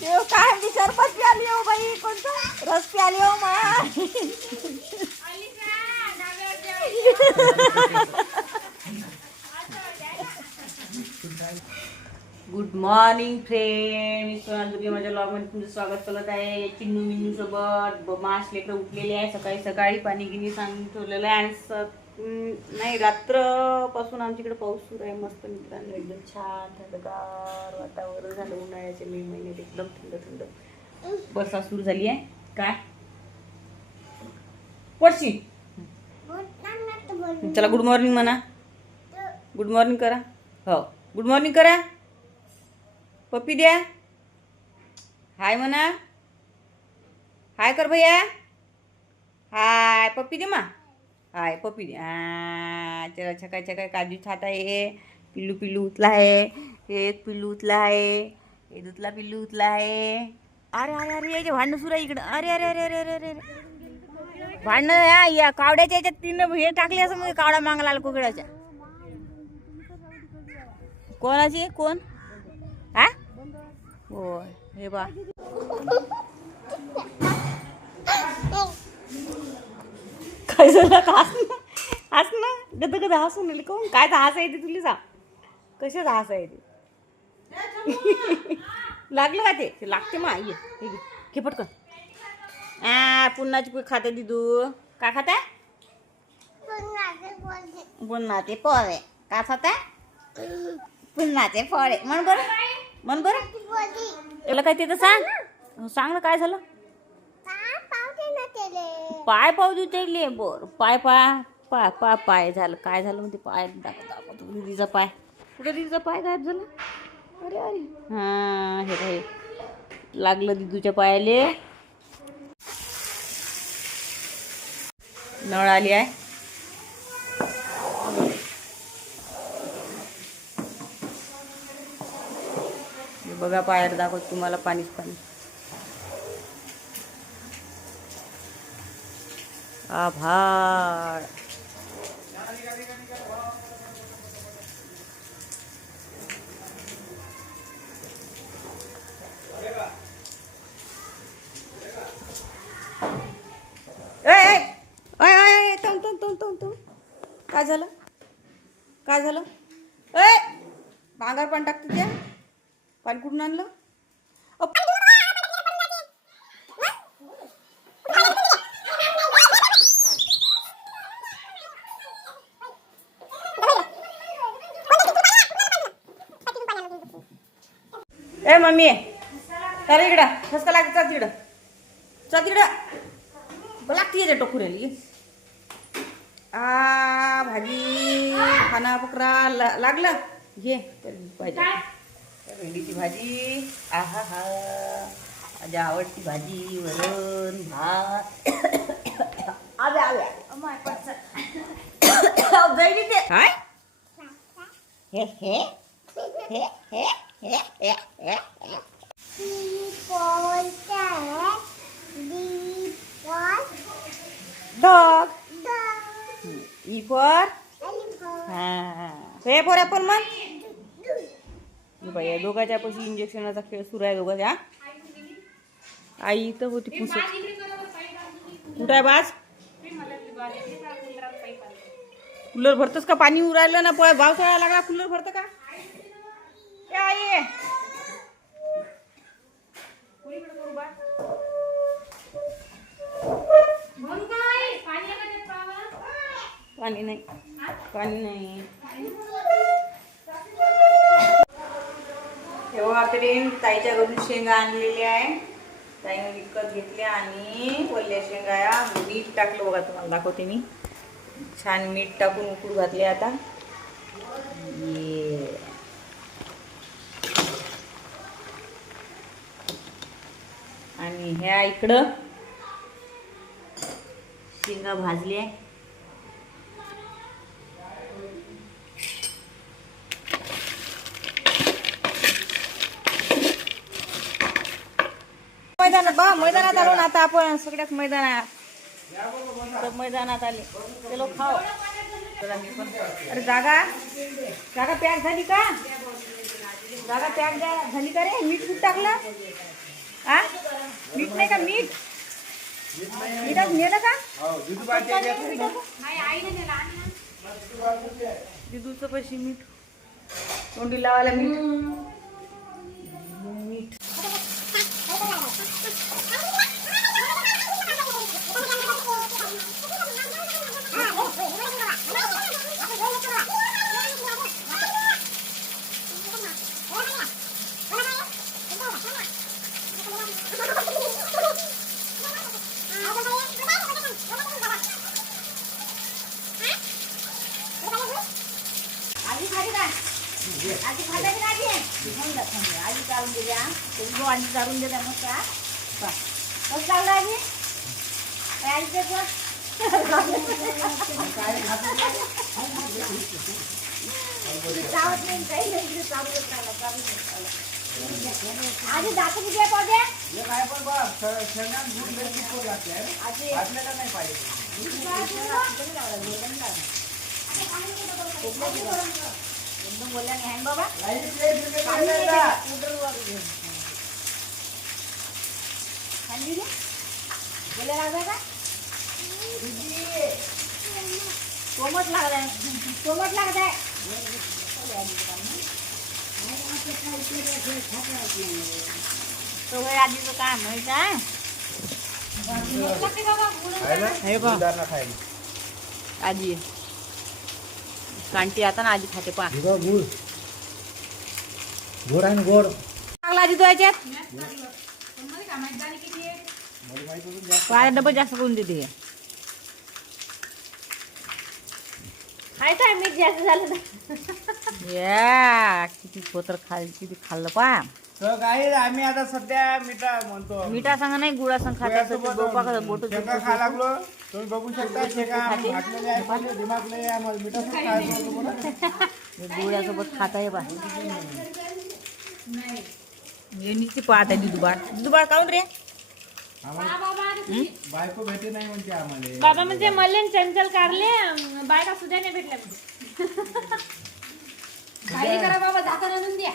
ते काय मी सरबत प्याली हो बाई कोणतं रस गुड मॉर्निंग फ्रेंड मी सोनाल दुर्गे माझ्या लॉगमध्ये तुमचं स्वागत करत आहे चिन्नू मिन्नू सोबत मास लेकरं उठलेली आहे सकाळी सकाळी पाणी गिनी सांगून ठेवलेलं आहे नाही रात्रपासून आमच्याकडे पाऊस सुरू आहे मस्त मित्रांनो. एकदम छान थंडगार वातावरण झालं उन्हाळ्याच्या मे महिन्यात. एकदम थंड थंड. बसा सुरू झाली आहे. काय? पडशी. चला गुड मॉर्निंग म्हणा. गुड मॉर्निंग करा. हो. गुड मॉर्निंग करा. पप्पी द्या. हाय म्हणा. हाय कर भैया. हाय पप्पी दे मा. हाय पप्पी चला छकाय छकाय काजू छात आहे पिल्लू पिल्लू उतला आहे हे एक पिल्लू उतला आहे हे दुतला पिल्लू उतला आहे. अरे अरे अरे याचे भांडणं सुरू आहे इकडं. अरे अरे अरे अरे अरे अरे भांडणं या या कावड्याच्या याच्यात तीन हे टाकले असं म्हणजे कावडा मागला आला कुकड्याच्या कोणाची? कोण? हा हो हे बा काय झालं का हस ना. गद गद हसून राहिली काऊन काय तर हसा येते तुला सांग. कशाच आहे येते लागलं का ते? ते लागते मग ये हे घे. घे पटकन. आ पुन्हाची पोळी खाते दिदू. काय खाते? पुन्हाचे पोळे. काय खाते? पुन्हाचे फळे म्हण बरं. म्हण बरं. तुला काय ते तर सांग. सांग ना काय झालं. पाय पाव उचलले बर पाय पाय पाय पाय पाय झालं. काय झालं म्हणते पाय दाखव दाखवतो दिदीचा पाय. कुठं दिदीचा पाय गायब झाला? अरे अरे. हां हे काय लागलं दिदूच्या पायाले. नळ आली आहे. बघा पायाला दाखवत तुम्हाला पाणीच पाणी आभार काय झालं? काय झालं? ए भांगार पण टाकतो त्या पाणी कुठून आणलं? ए मम्मी. चल इकडं. ठसका लागते. चल तिकडं. चल तिकडं. लागते याच्या टोकुरेली. आ भाजी खाना पकरा ला- लागलं? घे. तर पाहिजे. भेंडीची भाजी. आहा हा. माझी आवडती भाजी वरण भात. आवे आवे अमाय पटकन. जाईली ते काय? हे हे. हे हे. हे हे. हे हे. हा हे बाई या दोघाच्या पाशी इंजेक्शनाचा खेळ सुरू आहे दोघाच्या आई इथं होती पुसत. कुठं आहे बाज? कूलर भरतच का? पाणी उरायलं ना पळ. भाव सोडायला लागला. कूलर भरतं का ए आई कोणीकडे करू बा पाणी नाही. पाणी नाही. तेव्हा तरी ताईच्या घरून शेंगा आणलेल्या आहे. ताईने विकत घेतल्या आणि वल्ल्या शेंगा या. मीठ टाकलं बघा तुम्हाला दाखवते मी. छान मीठ टाकून उकळू घातले आता. आणि ह्या इकडं. शेंगा भाजल्या मैदानात बा मैदानात आलो ना आता आपण सगळ्यात मैदानात. तर मैदानात आले. ते लोक चला अरे जागा. जागा पॅक झाली का? जागा पॅक झाली का रे? मीठ कुठं टाकलं? आ मीठ नाही का? मीठ? मीठात नेलं का? दिदूचं पैसे मीठ तोंडी लावायला मीठ. मीठ आधी खाली का आधी खाता की नाही मग जा थांब आधी चालून दे द्या तुम्ही आधी चालून दे द्या मग का कसं चाललं आधी. काय आधी त्याचं चावत नाही काही नाही इकडे चालूच राहिलं, चालूच राहिलं. आधी दात किती आहे पाहू आधी एकदम बोलल्या नाही आहे बाबा? पाणी नाही का? उडर वर घे. खाली दे. बोलायला लागलाय का कोमट लागलाय कोमट लागलाय तो आधीचं काम आहे काय हे बा आजी कांटी आता ना आजी खाते पाय डबल जास्त. करून देते हे. आहे मीठ जास्त झालं या किती पोतर खाल किती खाल्लं पा तर काय आम्ही आता सध्या मिठा म्हणतो. मिठा सांगा नाही गुळा सांग खाते बोपा कसं बोट खा लागलो. तुम्ही बघू शकता शेका आम्ही घातलेले आहे पहिले दिमागले आहे आम्हाला होतं बरं? गुळ्यासोबत खाता बा. हे नुसती पाहत आहे दुधुबाळ दुधुबाळ काऊन रे बायको भेटे नाही म्हणते आम्हाला. बाबा म्हणजे मल्ले चंचल कारले बायका सुद्धा नाही भेटल्या खाली करा बाबा जाता आणून द्या.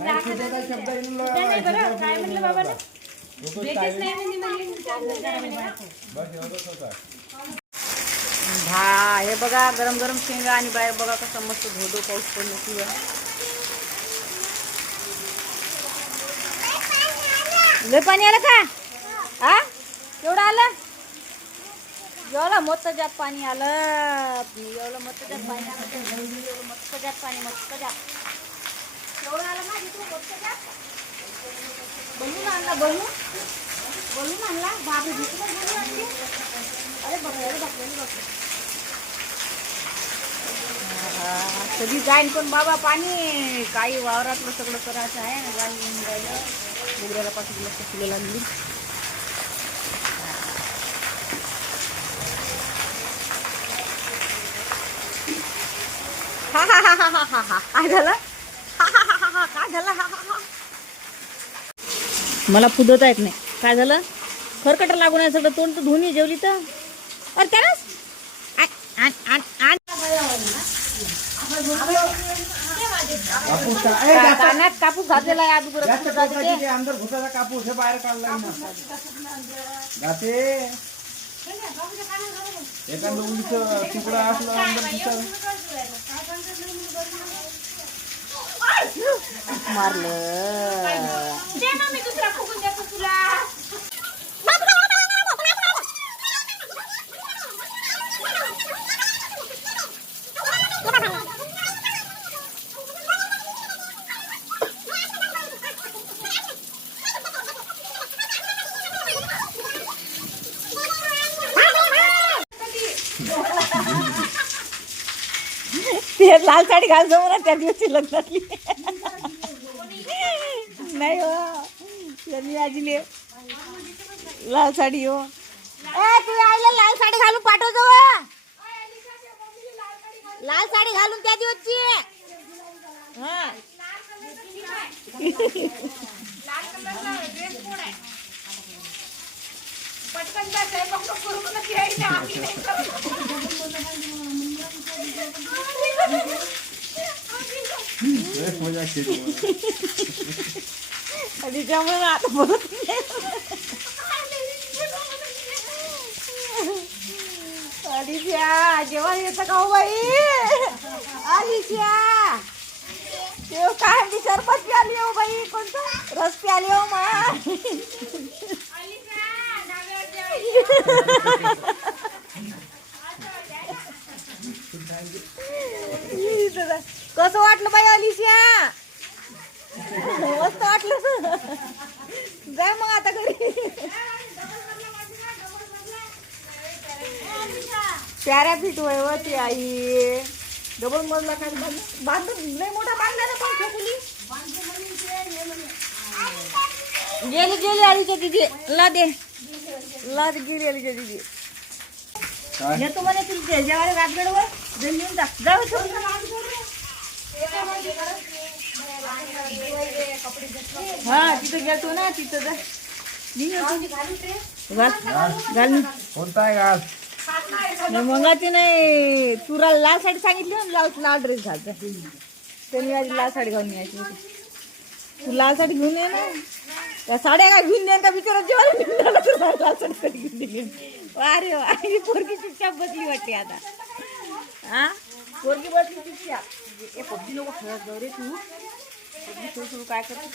नाही सुद्धा शब्द येऊन नाही, नाही, बरं काय म्हणलं बाबा. भेटच नाही म्हणजे चंचल. बस एवढंच होतं. हा हे बघा गरम गरम शेंगा आणि बाहेर बघा कसं मस्त धोधो पाऊस पडलो किंवा लय पाणी आलं का? हा? केवढं आलं? एवढं मस्त जात पाणी आलं. एवढं मस्त जात पाणी आलं. एवढं मस्त जात पाणी मस्त जात एवढं आलं माझी तू मस्त जात बनवून आणला बनवून? बनवून आणला? बाबू घेतलं अरे बघ अरे बघ अरे कधी जाईन पण बाबा पाणी काही वावरातलं सगळं करायचं आहे ना गाडी येऊन राहिलं लक्ष फुलं लागली हा हा हा हा हा हा काय झालं हा हा हा हा हा काय झालं हा हा हा मला फुदवता येत नाही काय झालं खरकट लागून आहे सगळं तोंड तर धुनी जेवली तर अरे त्यानंच आण आण कापूस का- ए, का- जास्त- कानात कापूस घातलेला आहे अगोदर जास्त फुटायचं कापायची ते. ते अंदर घुसाचा कापूस हे बाहेर काढला जाते एखादं उंच तुकडा असलं अंदर घुसाचं. मारलं दे ना मी दुसरा फुगून देतो तुला ते लाल साडी घाल जाऊ ना त्या दिवशी लग्नातली नाही हो त्यांनी आजीले लाल साडी हो ए तू आईला लाल साडी घालून पाठवतो हो. लाल साडी घालून त्या दिवसची हा लाल कलरचा ड्रेस कोड आहे पटकन जा स्वयंपाक नको करू नका यायचं आम्ही नाही करू. लय मजा केली मला. आणि त्यामुळे आता बोलत अलिशा जेव्हा येतं का हो बाई अलिशा तेव्हा काय मी सरपंच प्याली हो बाई कोणतं रस प्याली हो मा कसं वाटलं बाई अलिशिया? मस्त वाटलं. जा मग आता घरी. प्याऱ्या फिट वय व ती आई. डबल मजला काय बांध- बांधून लय मोठा बांधला ना पण फेकुली गेली गेली आलीच्या दिदी ला दे. ला दे गेली आलीच्या दिदी काय? येतो म्हणे तुला जेवायला रातगडवर जाऊन येऊन जा. जाऊ हा तिथं गेलतो ना तिथं जा. घाल. घाल. मी. कोणता आहे घाल? नाही मंगाची नाही तुला लाल साडी सांगितली ना लाल लाल ड्रेस घालता त्यांनी आधी लाल साडी घालून यायची होती तू लाल साडी घेऊन ये ना. त्या साड्या काय घेऊन देईन का बिचारा जेवायला निघाला तुला. लाल साडी कधी घेऊन दिली अरे वा ही पोरगी चुपचाप बसली वाटते आता. हा? पोरगी बसली चुपचाप ए पबजी नको खेळत जाऊ रे तू. पबजी सुरू सुरू काय करतो